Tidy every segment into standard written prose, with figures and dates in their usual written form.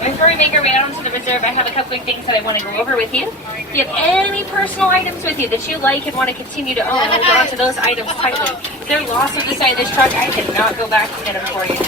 Before we make our way out into the reserve, I have a couple of things that I want to go over with you. If you have any personal items with you that you like and want to continue to own, hold on to those items tightly. If they're lost on the side of this truck, I cannot go back to get them for you.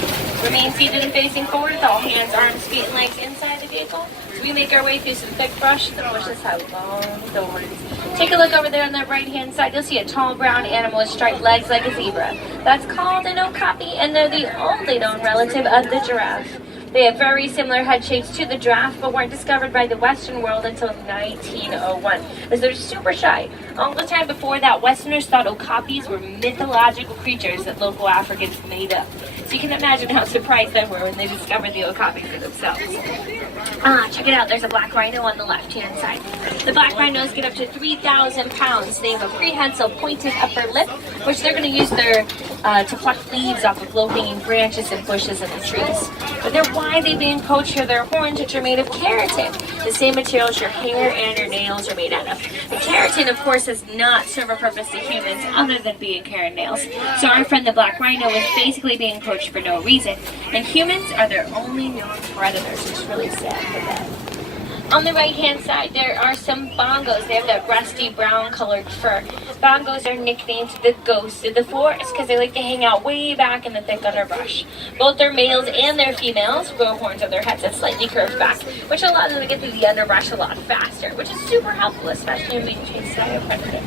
Remain seated and facing forward with all hands, arms, feet, and legs inside the vehicle. As we make our way through some thick brush, the bushes have long thorns. Take a look over there on the right-hand side. You'll see a tall brown animal with striped legs like a zebra. That's called an okapi, and they're the only known relative of the giraffe. They have very similar head shapes to the giraffe, but weren't discovered by the Western world until 1901, as they're super shy. All the time before that, Westerners thought okapis were mythological creatures that local Africans made up. So you can imagine how surprised they were when they discovered the okapi for themselves. Check it out. There's a black rhino on the left-hand side. The black rhinos get up to 3,000 pounds. They have a prehensile pointed upper lip, which they're going to use to pluck leaves off of low-hanging branches and bushes in the trees. But why are they being poached for their horns, which are made of keratin, the same materials your hair and your nails are made out of. The keratin, of course, does not serve a purpose to humans other than being hair and nails. So our friend the black rhino is basically being poached for no reason. And humans are their only known predators, which is really sad for them. On the right-hand side, there are some bongos. They have that rusty brown-colored fur. Bongos are nicknamed the ghosts of the forest because they like to hang out way back in the thick underbrush. Both their males and their females grow horns on their heads that slightly curved back, which allows them to get through the underbrush a lot faster, which is super helpful, especially when being chased by a predator.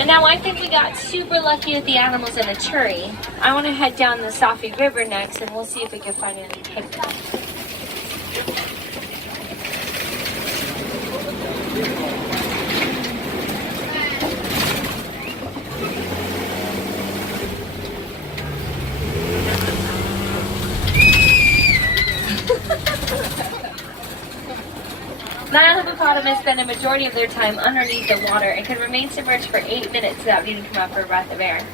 And now I think we got super lucky with the animals in the tree. I want to head down the Safi River next, and we'll see if we can find any picnics. Nile hippopotamus spend a majority of their time underneath the water and can remain submerged for 8 minutes without needing to come up for a breath of air.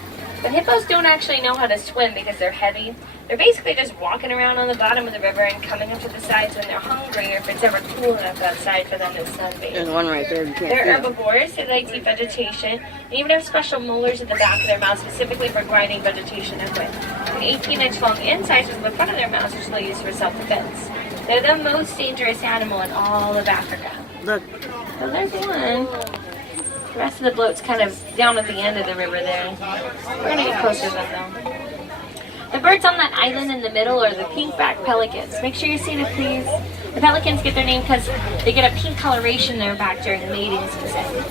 But hippos don't actually know how to swim because they're heavy. They're basically just walking around on the bottom of the river and coming up to the sides when they're hungry or if it's ever cool enough outside for them to sunbathe. There's one right there. You can't They're herbivores. They like to eat vegetation and even have special molars at the back of their mouth specifically for grinding vegetation with. An 18-inch long incisors in the front of their mouths which they use for self-defense. They're the most dangerous animal in all of Africa. Look. So there's one. The rest of the bloat's kind of down at the end of the river there. We're going to get closer to them though. The birds on that island in the middle are the pink-backed pelicans. Make sure you see it, please. The pelicans get their name because they get a pink coloration in their back during mating season.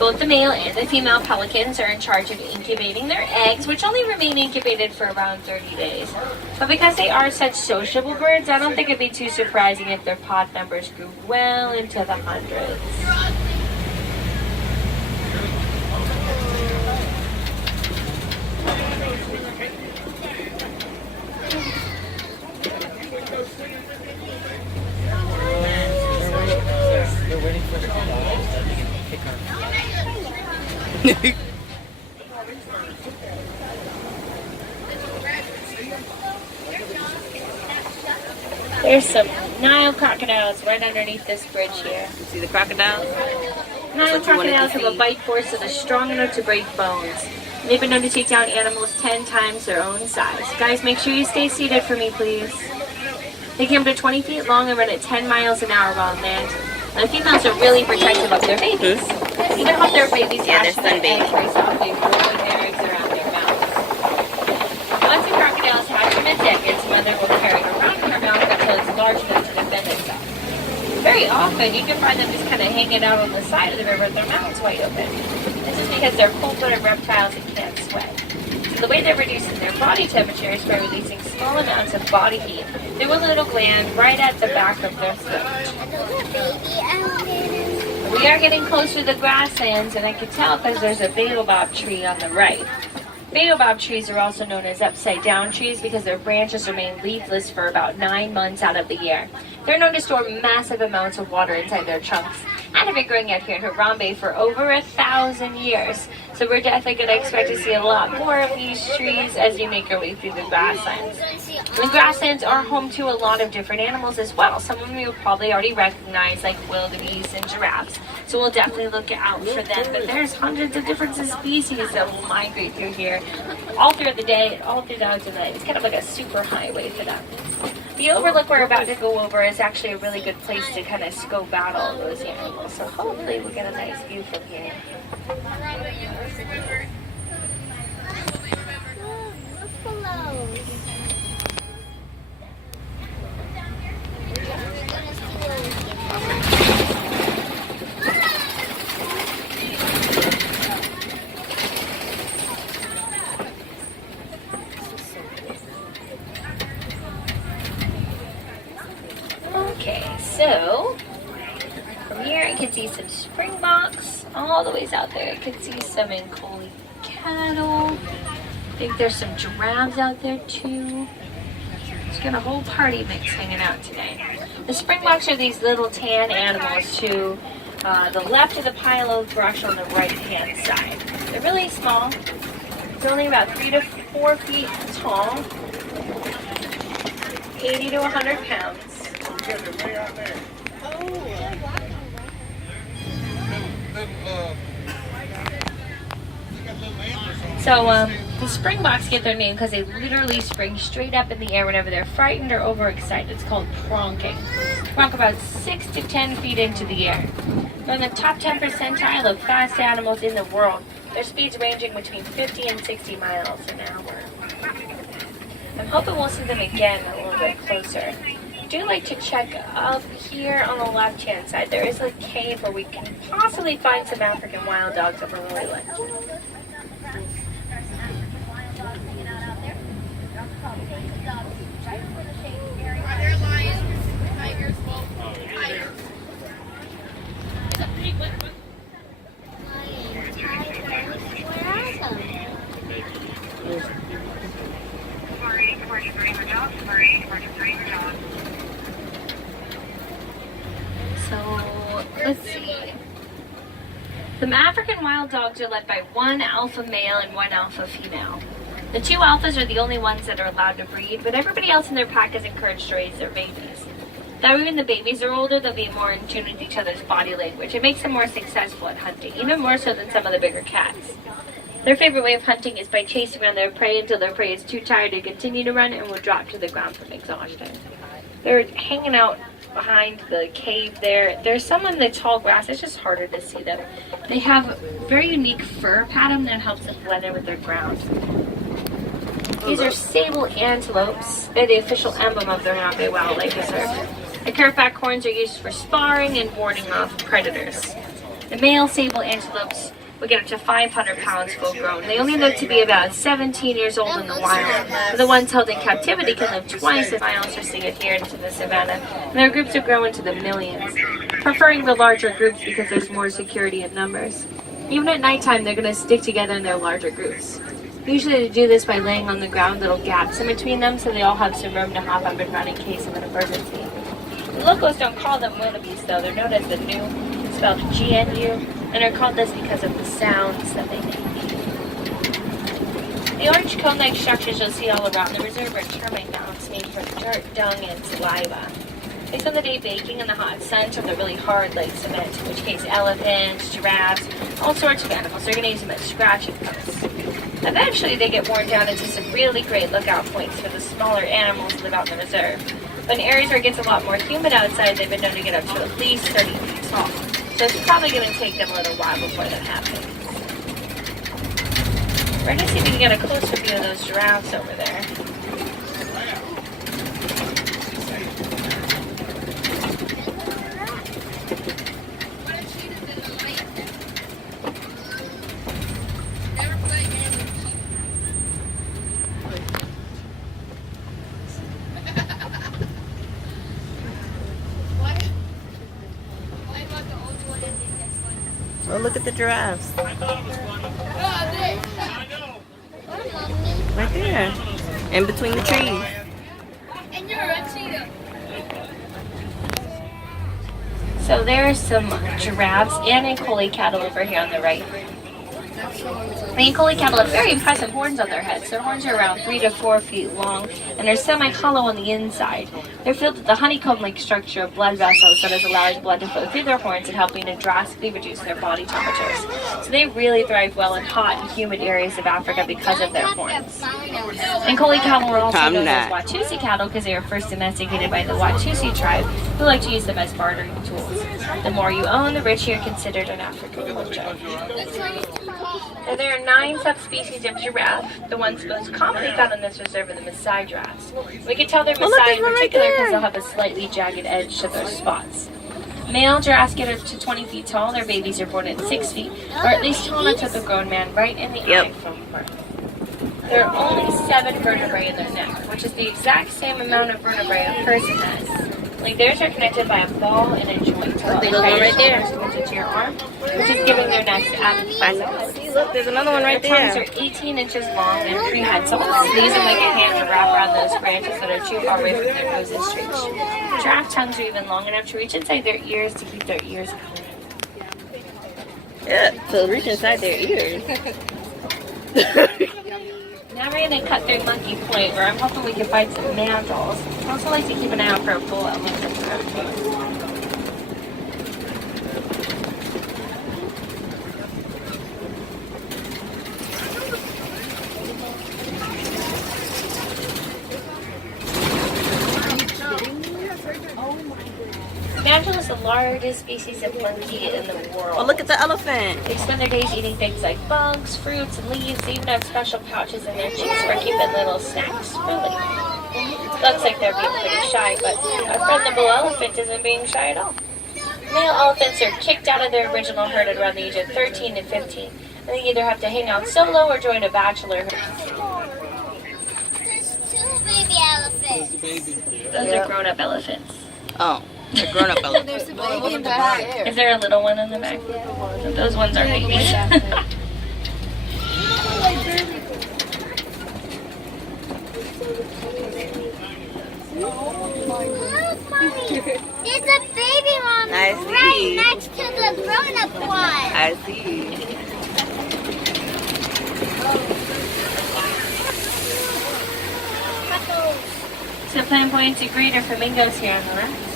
Both the male and the female pelicans are in charge of incubating their eggs, which only remain incubated for around 30 days. But because they are such sociable birds, I don't think it'd be too surprising if their pod numbers grew well into the hundreds. They're waiting for the crocodiles to kick our There's some Nile crocodiles right underneath this bridge here. You see the crocodiles? Nile crocodiles have a bite force that is strong enough to break bones. They've been known to take down animals 10 times their own size. Guys, make sure you stay seated for me, please. They can up to 20 feet long and run at 10 miles an hour while on land. And the females are really protective of their babies. Even help their babies hatch their eggs race off the eggs around their mouths. Once a crocodile's hatched from its egg, its mother will carry it around in her mouth until it's large enough to defend itself. Very often, you can find them just kind of hanging out on the side of the river with their mouths wide open. This is because they're cold-blooded reptiles and can't sweat. So the way they're reducing their body temperature is by releasing small amounts of body heat through a little gland right at the back of their throat. We are getting closer to the grasslands, and I can tell because there's a baobab tree on the right. Baobab trees are also known as upside-down trees because their branches remain leafless for about 9 months out of the year. They're known to store massive amounts of water inside their trunks and have been growing out here in Harambe for over 1,000 years. So we're definitely going to expect to see a lot more of these trees as you make your way through the grasslands. The grasslands are home to a lot of different animals as well. Some of them you'll probably already recognize, like wildebeest and giraffes. So So we'll definitely look out for them. But there's hundreds of different species that will migrate through here all through the day, all throughout the night. It's kind of like a super highway for them. The overlook we're about to go over is actually a really good place to kind of scope out all those animals. So hopefully we'll get a nice view from here. Okay, so from here I can see some springboks all the ways out there. I can see some Ankole cattle. I think there's some giraffes out there too. Just got a whole party mix hanging out today. The springboks are these little tan animals to the left of the pile of brush on the right hand side. They're really small. They're only about 3 to 4 feet tall, 80 to 100 pounds. So the springboks get their name because they literally spring straight up in the air whenever they're frightened or overexcited. It's called pronking. Pronk about 6 to 10 feet into the air. They're in the top 10 percentile of fast animals in the world. Their speeds ranging between 50 and 60 miles an hour. I'm hoping we'll see them again a little bit closer. I do like to check up here on the left-hand side. There is a cave where we can possibly find some African wild dogs that we're really lucky. Are there lions, tigers, wolves, tigers? So, let's see. Some African wild dogs are led by one alpha male and one alpha female. The 2 alphas are the only ones that are allowed to breed, but everybody else in their pack is encouraged to raise their babies. Though even the babies are older, they'll be more in tune with each other's body language. It makes them more successful at hunting, even more so than some of the bigger cats. Their favorite way of hunting is by chasing around their prey until their prey is too tired to continue to run and will drop to the ground from exhaustion. They're hanging out behind the cave there. There's some in the tall grass. It's just harder to see them. They have very unique fur pattern that helps them blend in with their ground. These are sable antelopes. They're the official emblem of the Giraffes Wildlife Reserve. The curved back horns are used for sparring and warding off predators. The male sable antelopes will get up to 500 pounds full grown. They only live to be about 17 years old in the wild. But the ones held in captivity can live twice as miles or see adhered to the savannah. And their groups have grown into the millions, preferring the larger groups because there's more security in numbers. Even at nighttime, they're going to stick together in their larger groups. Usually they do this by laying on the ground little gaps in between them so they all have some room to hop up and run in case of an emergency. The locals don't call them wildebeest though, they're known as the gnu, spelled GNU, and are called this because of the sounds that they make. The orange cone-like structures you'll see all around the reserve are termite mounds made from dirt, dung, and saliva. They spend the day baking in the hot sun from the really hard like cement, in which case elephants, giraffes, all sorts of animals. They're going to use them as scratching posts. Eventually, they get worn down into some really great lookout points for the smaller animals that live out in the reserve. But in areas where it gets a lot more humid outside, they've been known to get up to at least 30 feet tall. So it's probably going to take them a little while before that happens. We're going to see if we can get a closer view of those giraffes over there. Oh, look at the giraffes. Right there. In between the trees. And you're a cheetah. So there's some giraffes and Ankole cattle over here on the right. Maine Collie cattle have very impressive horns on their heads. Their horns are around 3 to 4 feet long, and they're semi-hollow on the inside. They're filled with the honeycomb-like structure of blood vessels that has allowed blood to flow through their horns and helping to drastically reduce their body temperatures. So they really thrive well in hot and humid areas of Africa because of their horns. And Collie cattle were also known as Watusi cattle because they were first domesticated by the Watusi tribe, who like to use them as bartering tools. The more you own, the richer you're considered in African culture. Now, there are 9 subspecies of giraffe. The ones most commonly found in this reserve are the Maasai giraffes. We can tell they're Maasai in particular because they'll have a slightly jagged edge to their spots. Male giraffes get up to 20 feet tall. Their babies are born at 6 feet, or at least tall enough to the grown man right in the eye from birth. There are only 7 vertebrae in their neck, which is the exact same amount of vertebrae a person has. Like theirs are connected by a ball and a joint. There's one right there. Connected to your arm, which is giving their necks added size. See, look, there's another one right Their tongues there. are 18 inches long and prehensile. These are like a hand to wrap around those branches that are too far away from their noses to reach. Giraffe tongues are even long enough to reach inside their ears to keep their ears clean. Yeah, so reach inside their ears. Now we're going to cut through Monkey Point, where I'm hoping we can find some mantles. I also like to keep an eye out for a bull elephant around here. Mantle is the largest species of monkey in the world. Oh, look at the elephant. They spend their days eating things like bugs, fruits, and leaves. They even have special pouches in their cheeks for keeping little snacks really. Looks like they're being pretty shy, but our friend the bull elephant isn't being shy at all. Male elephants are kicked out of their original herd at around the age of 13 to 15. And they either have to hang out solo or join a bachelor herd. There's 2 baby elephants. Those are grown-up elephants. Oh, a grown-up elephant. There's a baby in the back. Is there a little one in the back? Those ones are babies. Look, Mommy. There's a baby one I see. right next to the grown-up one. I see. So plan points to greater flamingos here on the left.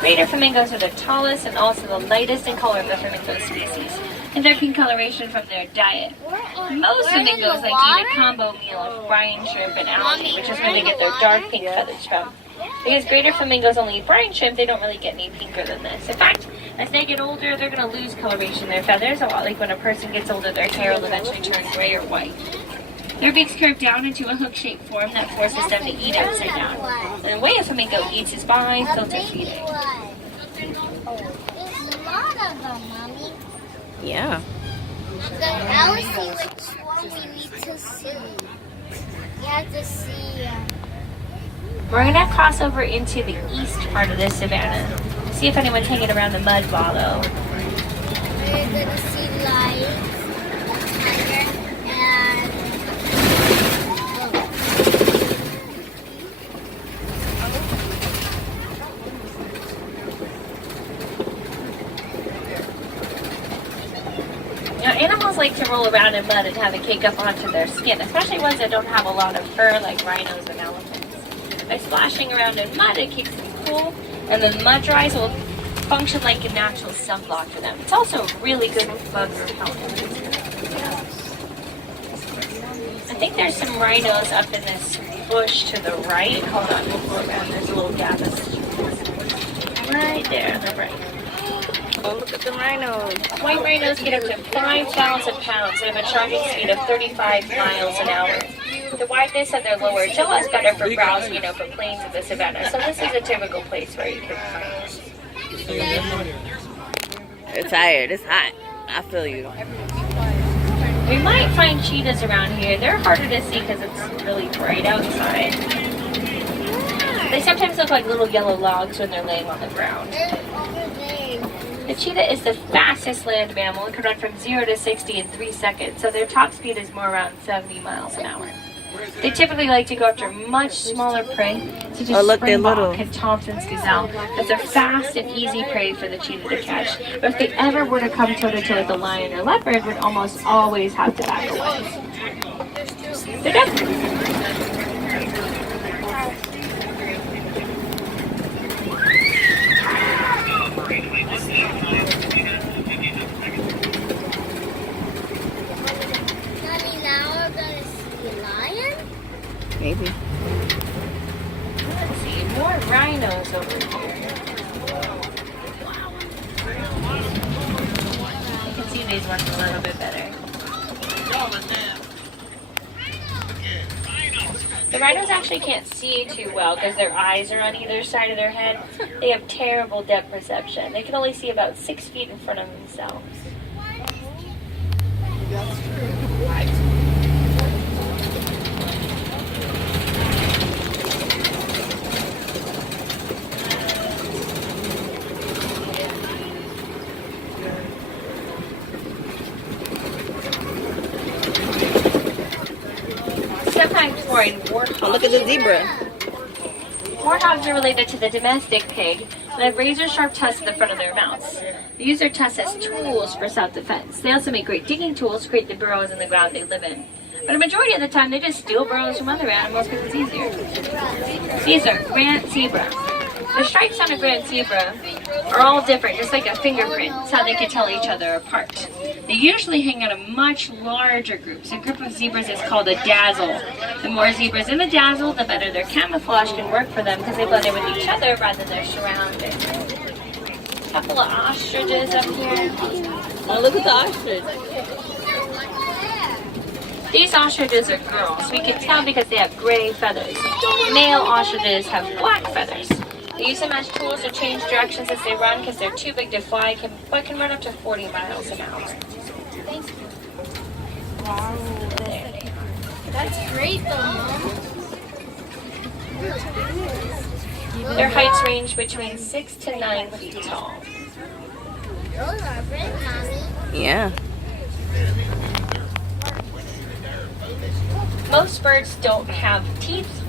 Greater flamingos are the tallest and also the lightest in color of the flamingo species, and their pink coloration from their diet. Most flamingos like to eat a combo meal of brine shrimp and algae, which is where they get their dark pink feathers from. Because greater flamingos only eat brine shrimp, they don't really get any pinker than this. In fact, as they get older, they're going to lose coloration in their feathers, a lot like when a person gets older, their hair will eventually turn gray or white. Their beaks curve down into a hook-shaped form that forces them to eat upside down. And the way a flamingo eats is by filter feeding. There's a lot of them, Mommy. Yeah. I'll see which one we need to see. You have to see. We're going to cross over into the east part of this savanna. See if anyone's hanging around the mud wallow. We're gonna see lights, thunder, and Now, animals like to roll around in mud and have it cake up onto their skin, especially ones that don't have a lot of fur like rhinos and elephants. By splashing around in mud, it keeps them cool, and then mud dries will function like a natural sunblock for them. It's also really good with bug repellent. I think there's some rhinos up in this bush to the right. Hold on, we'll go around. There's a little gap right there on the right. Oh, look at the rhinos. White rhinos get up to 5,000 pounds and have a charging speed of 35 miles an hour. The wideness of their lower jaw is better for browsing, for plains of the savannah. So this is a typical place where you can find them. They're tired. It's hot. I feel you. We might find cheetahs around here. They're harder to see because it's really bright outside. They sometimes look like little yellow logs when they're laying on the ground. The cheetah is the fastest land mammal. It can run from 0 to 60 in 3 seconds, so their top speed is more around 70 miles an hour. They typically like to go after much smaller prey, such as Oh, look, they're springbok little. and Thompson's gazelle, as they're fast and easy prey for the cheetah to catch. But if they ever were to come toe-to-toe with a lion or leopard, would almost always have to back away. They're done. Mommy, now we're gonna see a lion. Maybe. Let's see, more rhinos over here. You can see these ones a little bit better. The rhinos actually can't see too well because their eyes are on either side of their head. They have terrible depth perception. They can only see about 6 feet in front of themselves. Sometimes foreign warthogs. Oh, look at the zebra. Warthogs are related to the domestic pig and have razor-sharp tusks in the front of their mouths. They use their tusks as tools for self-defense. They also make great digging tools to create the burrows in the ground they live in. But a majority of the time, they just steal burrows from other animals because it's easier. These are Grand Zebra. The stripes on a Grand Zebra are all different, just like a fingerprint. That's how they can tell each other apart. They usually hang out in much larger groups. A group of zebras is called a dazzle. The more zebras in the dazzle, the better their camouflage can work for them because they blend in with each other rather than their surroundings. A couple of ostriches up here. Oh, look at the ostrich. These ostriches are girls. We can tell because they have gray feathers. Male ostriches have black feathers. They use them as tools to change directions as they run because they're too big to fly, but can run up to 40 miles an hour. Wow, there they are. That's great, though, Mom. Their heights range between 6 to 9 feet tall. Those are big, Mommy. Yeah. Most birds don't have teeth,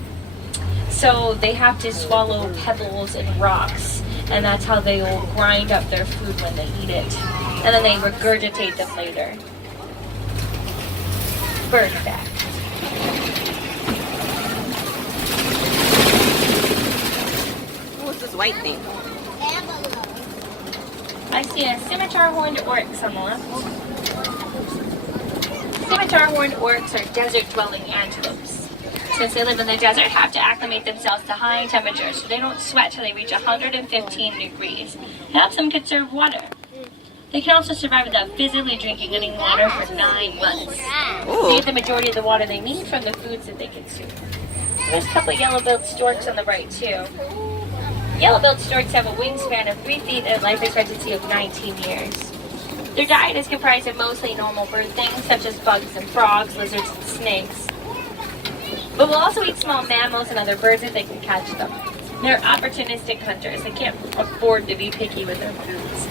so they have to swallow pebbles and rocks, and that's how they will grind up their food when they eat it. And then they regurgitate them later. Bird fact. What's this white thing? I see a scimitar horned oryx on the left. Scimitar horned oryx are desert-dwelling antelopes. Since they live in the desert, have to acclimate themselves to high temperatures so they don't sweat till they reach 115 degrees. It helps them conserve water. They can also survive without physically drinking any water for 9 months. They get the majority of the water they need from the foods that they consume. There's a couple of yellow-billed storks on the right, too. Yellow-billed storks have a wingspan of 3 feet and a life expectancy of 19 years. Their diet is comprised of mostly normal bird things, such as bugs and frogs, lizards and snakes. But will also eat small mammals and other birds if they can catch them. They're opportunistic hunters. They can't afford to be picky with their foods.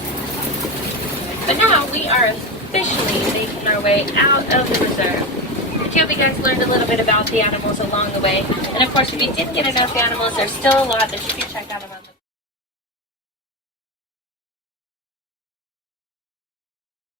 But now we are officially making our way out of the reserve. I hope you guys learned a little bit about the animals along the way. And of course, if you didn't get enough animals, there's still a lot that you can check out on the